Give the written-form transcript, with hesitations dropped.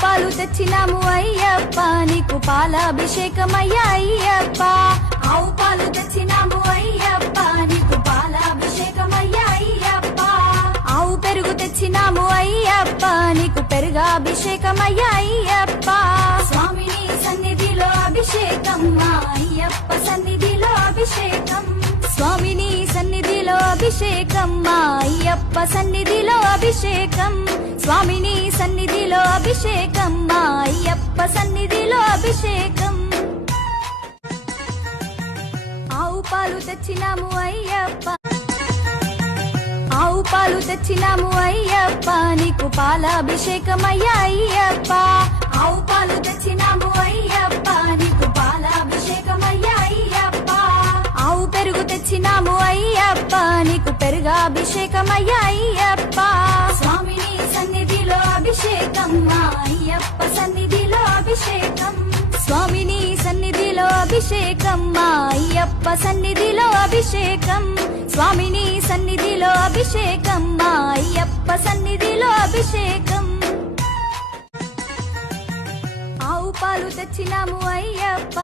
పాలు తెచ్చినాము అయ్యప్ప నీకు పాలాభిషేకమయ్యా అయ్యప్ప ఆవు పాలు తెచ్చినాము అయ్యప్ప నీకు పాలాభిషేకమయ్యా అయ్యప్ప ఆవు పెరుగు తెచ్చినాము అయ్యప్ప నీకు పెరుగాభిషేకమయ్యా అయ్యప్ప స్వామిని సన్నిధిలో అభిషేకం మా అయ్యప్ప సన్నిధిలో అభిషేకం స్వామిని సన్నిధిలో అభిషేకం మా అయ్యప్ప సన్నిధిలో అభిషేకం స్వామిని సన్నిధిలో అభిషేకం మా అయ్యప్ప సన్నిధిలో అభిషేకం ఆవు పాలు తెచ్చినాము అయ్యప్ప ఆవు పాలు తెచ్చినాము అయ్యప్ప నీకు పాలాభిషేకమయ్యా అయ్యప్ప ఆవు పాలు తెచ్చినాము అయ్యప్ప నీకు పాలాభిషేకమయ్యా అయ్యప్ప ఆవు పెరుగు తెచ్చినాము అయ్యప్ప నీకు పెరుగాభిషేకమయ్యా అయ్యప్ప స్వామిని సన్నిధిలో అభిషేకం మా అయ్యప్ప సన్నిధిలో అభిషేకం స్వామిని సన్నిధిలో అభిషేకం మా అయ్యప్ప సన్నిధిలో అభిషేకం స్వామిని సన్నిధిలో అభిషేకం మా అయ్యప్ప సన్నిధిలో అభిషేకం ఆవు పాలు తెచ్చినాము అయ్యప్ప